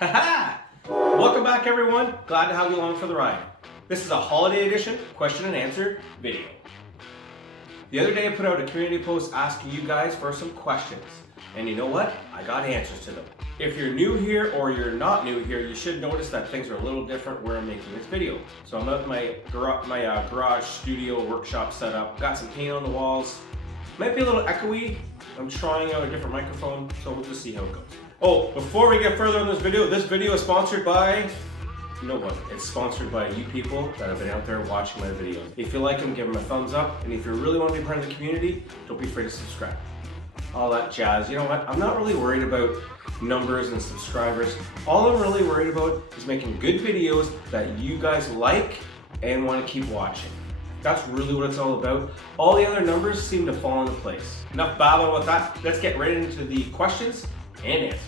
Haha! Welcome back everyone, glad to have you along for the ride. This is a holiday edition question and answer video. The other day I put out a community post asking you guys for some questions. And you know what? I got answers to them. If you're new here or you're not new here, you should notice that things are a little different where I'm making this video. So I'm out in my garage studio workshop setup, got some paint on the walls. Might be a little echoey. I'm trying out a different microphone, so we'll just see how it goes. Oh, before we get further on this video is sponsored by no one. It's sponsored by you people that have been out there watching my videos. If you like them, give them a thumbs up. And if you really want to be part of the community, don't be afraid to subscribe. All that jazz. You know what? I'm not really worried about numbers and subscribers. All I'm really worried about is making good videos that you guys like and want to keep watching. That's really what it's all about. All the other numbers seem to fall into place. Enough babbling about that. Let's get right into the questions and answers.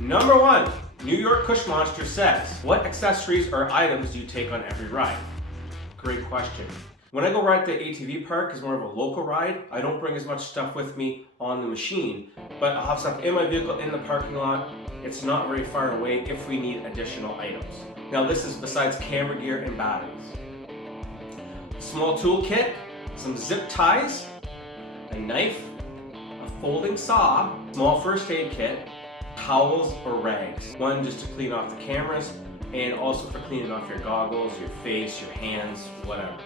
Number one, New York Kush Monster says, what accessories or items do you take on every ride? Great question. When I go ride the ATV park, it's more of a local ride. I don't bring as much stuff with me on the machine, but I'll have stuff in my vehicle in the parking lot. It's not very far away if we need additional items. Now this is besides camera gear and batteries. Small tool kit, some zip ties, a knife, a folding saw, small first aid kit, towels or rags. One just to clean off the cameras and also for cleaning off your goggles, your face, your hands, whatever.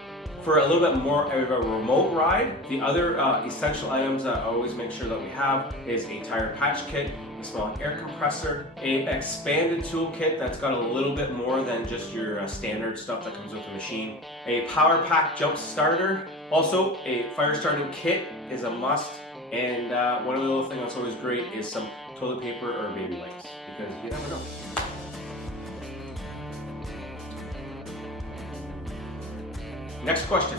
For a little bit more of a remote ride, the other essential items that I always make sure that we have is a tire patch kit, a small air compressor, an expanded toolkit that's got a little bit more than just your standard stuff that comes with the machine, a power pack jump starter, also a fire starting kit is a must, and one of the little things that's always great is some toilet paper or baby wipes, because you never know. Next question.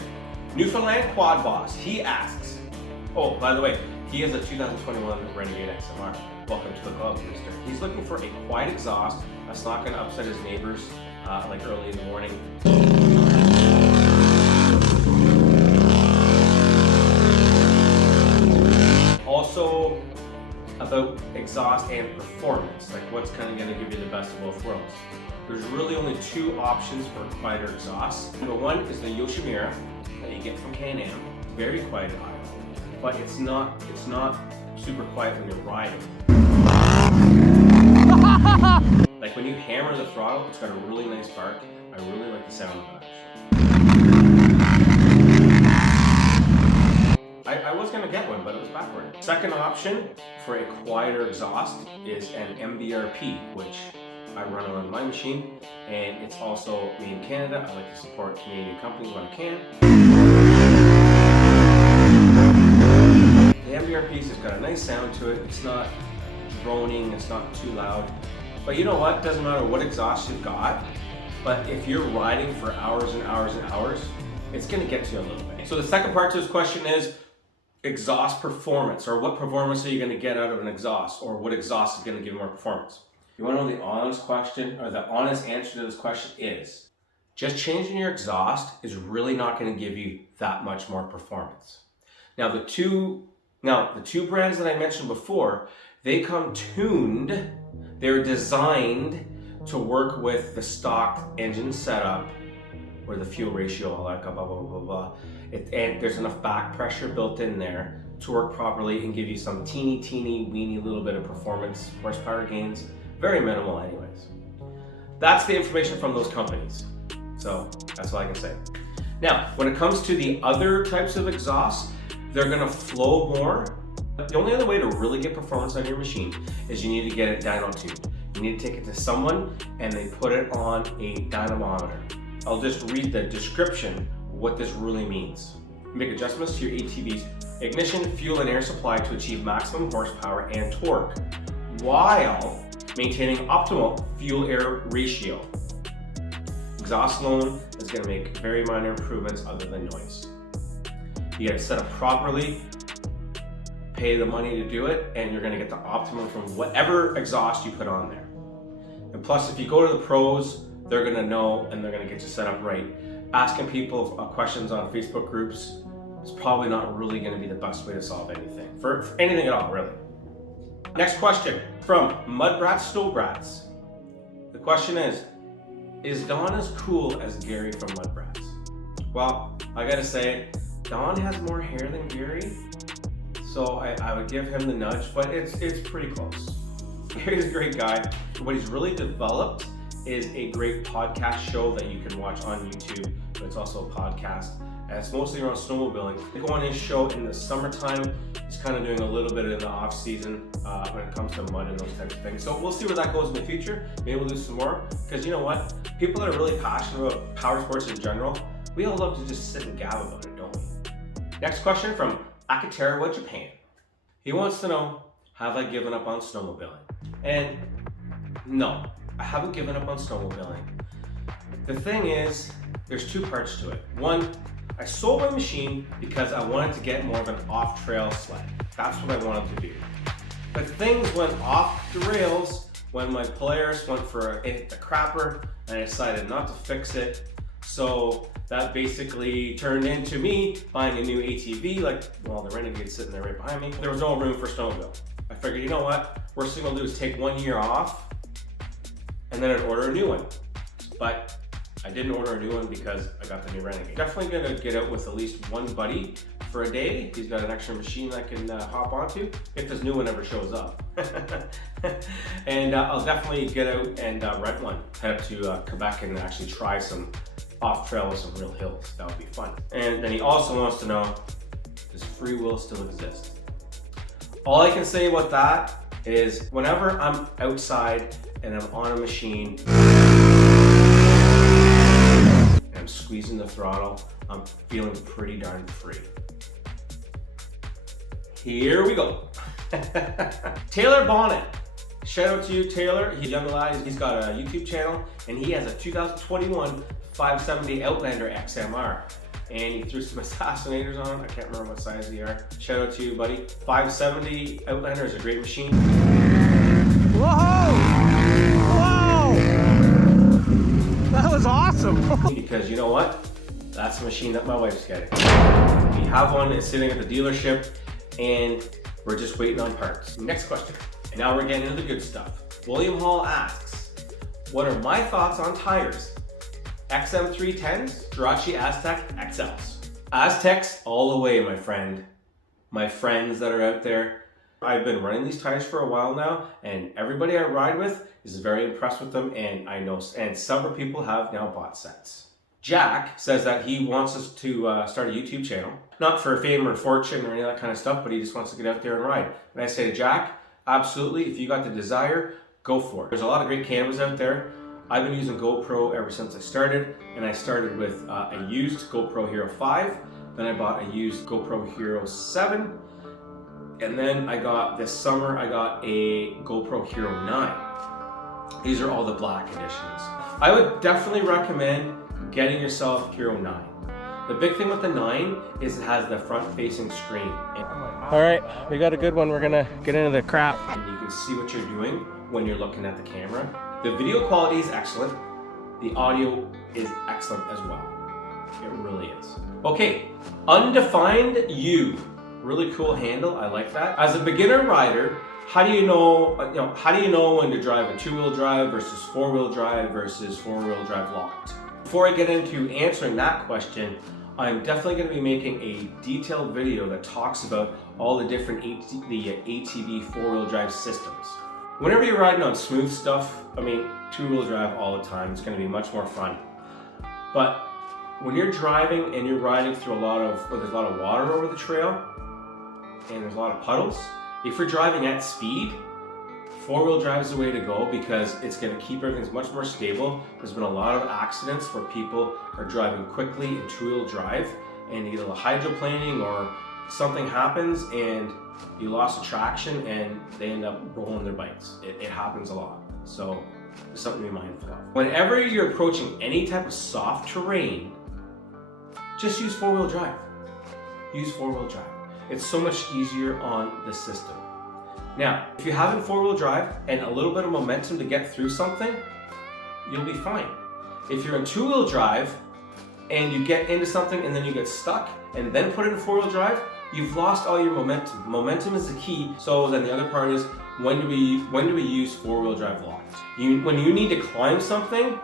Newfoundland Quad Boss. He asks, oh, by the way, he has a 2021 Renegade XMR. Welcome to the club, mister. He's looking for a quiet exhaust that's not going to upset his neighbors like early in the morning. Also about exhaust and performance, like what's kind of going to give you the best of both worlds. There's really only two options for quieter exhaust. Number one is the Yoshimura that you get from Can-Am. Very quiet in idle, but it's not super quiet when you're riding. Like when you hammer the throttle, it's got a really nice bark. I really like the sound of that. I was gonna get one, but it was backward. Second option for a quieter exhaust is an MBRP, which I run on my machine, and it's also made in Canada. I like to support Canadian companies when I can. The MBRP's has got a nice sound to it. It's not droning, it's not too loud. But you know what? Doesn't matter what exhaust you've got, but if you're riding for hours and hours and hours, it's gonna get to you a little bit. So the second part to this question is exhaust performance, or what performance are you gonna get out of an exhaust, or what exhaust is gonna give more performance? You want to know the honest question, or the honest answer to this question is, just changing your exhaust is really not going to give you that much more performance. Now the two brands that I mentioned before, they come tuned, they're designed to work with the stock engine setup, or the fuel ratio, all that blah, blah, blah, blah, blah. And there's enough back pressure built in there to work properly and give you some teeny weeny little bit of performance, horsepower gains. Very minimal anyways. That's the information from those companies. So that's all I can say. Now, when it comes to the other types of exhausts, they're gonna flow more. The only other way to really get performance on your machine is you need to get it dyno tuned. You need to take it to someone and they put it on a dynamometer. I'll just read the description of what this really means. Make adjustments to your ATV's ignition, fuel, and air supply to achieve maximum horsepower and torque, while maintaining optimal fuel-air ratio. Exhaust alone is going to make very minor improvements other than noise. You get it set up properly, pay the money to do it, and you're going to get the optimum from whatever exhaust you put on there. And plus, if you go to the pros, they're going to know and they're going to get you set up right. Asking people questions on Facebook groups is probably not really going to be the best way to solve anything, for anything at all, really. Next question from Mudbrats Snowbrats. The question is Don as cool as Gary from Mudbrats? Well, I gotta say, Don has more hair than Gary, so I would give him the nudge, but it's pretty close. Gary's a great guy. What he's really developed is a great podcast show that you can watch on YouTube, but it's also a podcast. And it's mostly around snowmobiling. You go on his show in the summertime. He's kind of doing a little bit in the off season when it comes to mud and those types of things. So we'll see where that goes in the future. Maybe we'll do some more. Because you know what? People that are really passionate about power sports in general, we all love to just sit and gab about it, don't we? Next question from Akitera Japan. He wants to know, have I given up on snowmobiling? And no, I haven't given up on snowmobiling. The thing is, there's two parts to it. One, I sold my machine because I wanted to get more of an off-trail sled. That's what I wanted to do. But things went off the rails when my Polaris went for a crapper and I decided not to fix it. So that basically turned into me buying a new ATV, the Renegade's sitting there right behind me. There was no room for snowmobile. I figured, you know what? Worst thing I'll do is take 1 year off and then I'd order a new one. But I didn't order a new one because I got the new Renegade. Definitely gonna get out with at least one buddy for a day. He's got an extra machine I can hop onto if this new one ever shows up. And I'll definitely get out and rent one. Head up to Quebec and actually try some off-trail with some real hills. That would be fun. And then he also wants to know, does free will still exist? All I can say about that is whenever I'm outside and I'm on a machine, I'm squeezing the throttle, I'm feeling pretty darn free. Here we go. Taylor Bonnet. Shout out to you, Taylor. He's a young lad. He's got a YouTube channel and he has a 2021 570 Outlander XMR. And he threw some assassinators on it. I can't remember what size they are. Shout out to you, buddy. 570 Outlander is a great machine. Whoa! Whoa! That was awesome! Because you know what? That's the machine that my wife's getting. We have one, it's sitting at the dealership, and we're just waiting on parts. Next question. And now we're getting into the good stuff. William Hall asks, what are my thoughts on tires? XM310s, Jirachi Aztec XLs. Aztecs all the way, my friend. My friends that are out there. I've been running these tires for a while now, and everybody I ride with is very impressed with them, and I know, and several people have now bought sets. Jack says that he wants us to start a YouTube channel, not for fame or fortune or any of that kind of stuff, but he just wants to get out there and ride. And I say to Jack, absolutely, if you got the desire, go for it. There's a lot of great cameras out there. I've been using GoPro ever since I started, and I started with a used GoPro Hero 5, then I bought a used GoPro Hero 7, and then this summer I got a GoPro Hero 9. These are all the black editions. I would definitely recommend getting yourself Hero 9. The big thing with the 9 is it has the front-facing screen. All right, we got a good one. We're gonna get into the crap. And you can see what you're doing when you're looking at the camera. The video quality is excellent. The audio is excellent as well. It really is. Okay, Undefined U. Really cool handle, I like that. As a beginner rider, how do you know when to drive a two-wheel drive versus four-wheel drive versus four-wheel drive locked? Before I get into answering that question, I'm definitely going to be making a detailed video that talks about all the different ATV four-wheel drive systems. Whenever you're riding on smooth stuff, two-wheel drive all the time, it's going to be much more fun. But when you're driving and you're riding through there's a lot of water over the trail and there's a lot of puddles, if you're driving at speed, four-wheel drive is the way to go because it's going to keep everything much more stable. There's been a lot of accidents where people are driving quickly in two-wheel drive and either the hydroplaning or something happens and you lost the traction and they end up rolling their bikes. It happens a lot. So it's something to be mindful of. Whenever you're approaching any type of soft terrain, just use four-wheel drive. Use four-wheel drive. It's so much easier on the system. Now, if you're having four-wheel drive and a little bit of momentum to get through something, you'll be fine. If you're in two-wheel drive and you get into something and then you get stuck and then put it in four-wheel drive, you've lost all your momentum. Momentum is the key. So then the other part is when do we use four-wheel drive locked? When you need to climb something,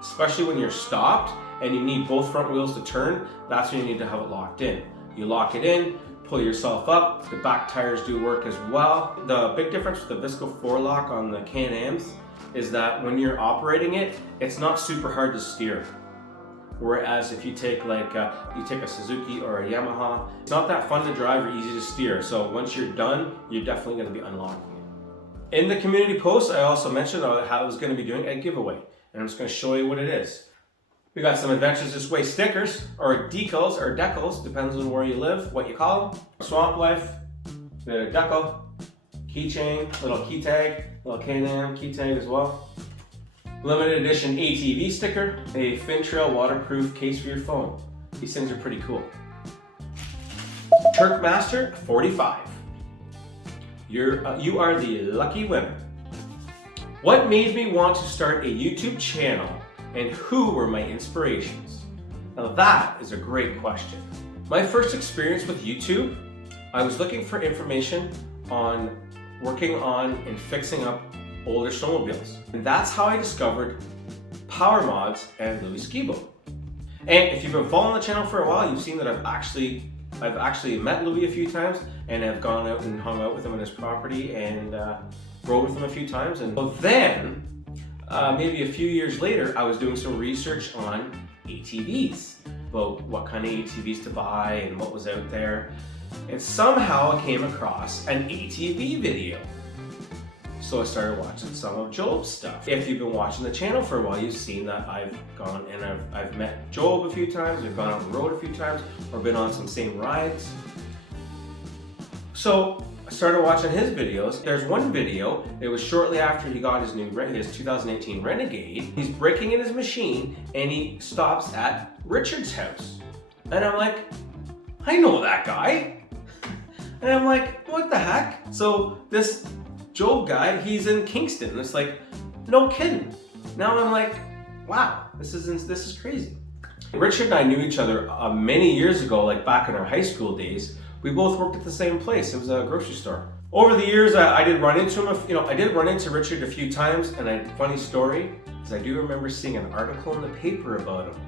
especially when you're stopped and you need both front wheels to turn, that's when you need to have it locked in. You lock it in, pull yourself up, the back tires do work as well. The big difference with the Visco 4-lock on the Can-Ams is that when you're operating it, it's not super hard to steer. Whereas if you take a Suzuki or a Yamaha, it's not that fun to drive or easy to steer. So once you're done, you're definitely going to be unlocking it. In the community post, I also mentioned how I was going to be doing a giveaway, and I'm just going to show you what it is. We got some Adventures This Way stickers, or decals, or decals, depends on where you live, what you call them. Swamp Life, the decal, keychain, little key tag, little Can-Am key tag as well. Limited edition ATV sticker, a Fintrail waterproof case for your phone. These things are pretty cool. Turkmaster 45. You are the lucky winner. What made me want to start a YouTube channel, and who were my inspirations? Now that is a great question. My first experience with YouTube, I was looking for information on working on and fixing up older snowmobiles. And that's how I discovered Power Mods and Louis Skibo. And if you've been following the channel for a while, you've seen that I've actually met Louis a few times, and I've gone out and hung out with him on his property and rode with him a few times. And then, maybe a few years later, I was doing some research on ATVs, about what kind of ATVs to buy and what was out there. And somehow I came across an ATV video. So I started watching some of Job's stuff. If you've been watching the channel for a while, you've seen that I've gone and I've met Job a few times, we've gone on the road a few times, or been on some same rides. So I started watching his videos. There's one video, it was shortly after he got his 2018 Renegade. He's braking in his machine and he stops at Richard's house. And I'm like, I know that guy. And I'm like, what the heck? So this Job guy, he's in Kingston. It's like, no kidding. Now I'm like, wow, this is crazy. Richard and I knew each other many years ago, like back in our high school days. We both worked at the same place. It was a grocery store. Over the years, I did run into him. I did run into Richard a few times, and a funny story is I do remember seeing an article in the paper about him.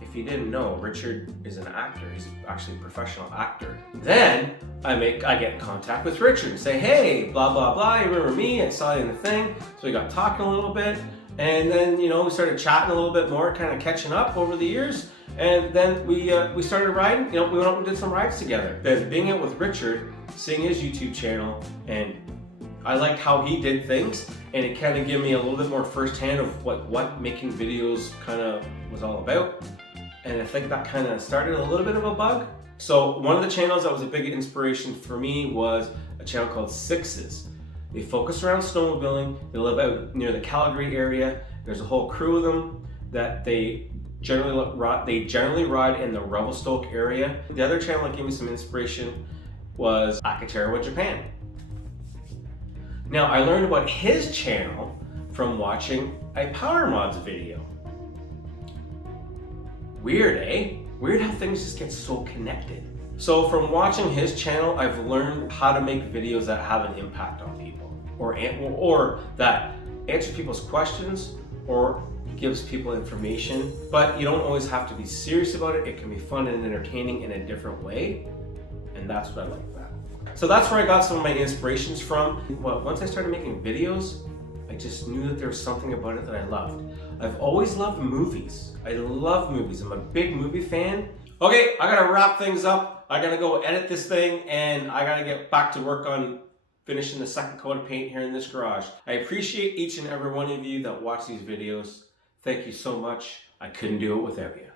If you didn't know, Richard is an actor. He's actually a professional actor. Then I get in contact with Richard and say, hey, blah, blah, blah, you remember me? I saw you in the thing. So we got talking a little bit. And then, we started chatting a little bit more, kind of catching up over the years. And then we started riding. We went out and did some rides together. Then being out with Richard, seeing his YouTube channel, and I liked how he did things. And it kind of gave me a little bit more firsthand of what making videos kind of was all about. And I think that kind of started a little bit of a bug. So one of the channels that was a big inspiration for me was a channel called Sixes. They focus around snowmobiling. They live out near the Calgary area. There's a whole crew of them that they generally ride in the Revelstoke area. The other channel that gave me some inspiration was Akitera Japan. Now I learned about his channel from watching a Power Mods video. Weird, eh? Weird how things just get so connected. So from watching his channel, I've learned how to make videos that have an impact on people, or that answer people's questions, or gives people information. But you don't always have to be serious about it. It can be fun and entertaining in a different way, and that's what I like about it. So that's where I got some of my inspirations from. Well, once I started making videos, I just knew that there was something about it that I loved. I've always loved movies. I love movies. I'm a big movie fan. Okay, I gotta wrap things up. I gotta go edit this thing, and I gotta get back to work on finishing the second coat of paint here in this garage. I appreciate each and every one of you that watch these videos. Thank you so much. I couldn't do it without you.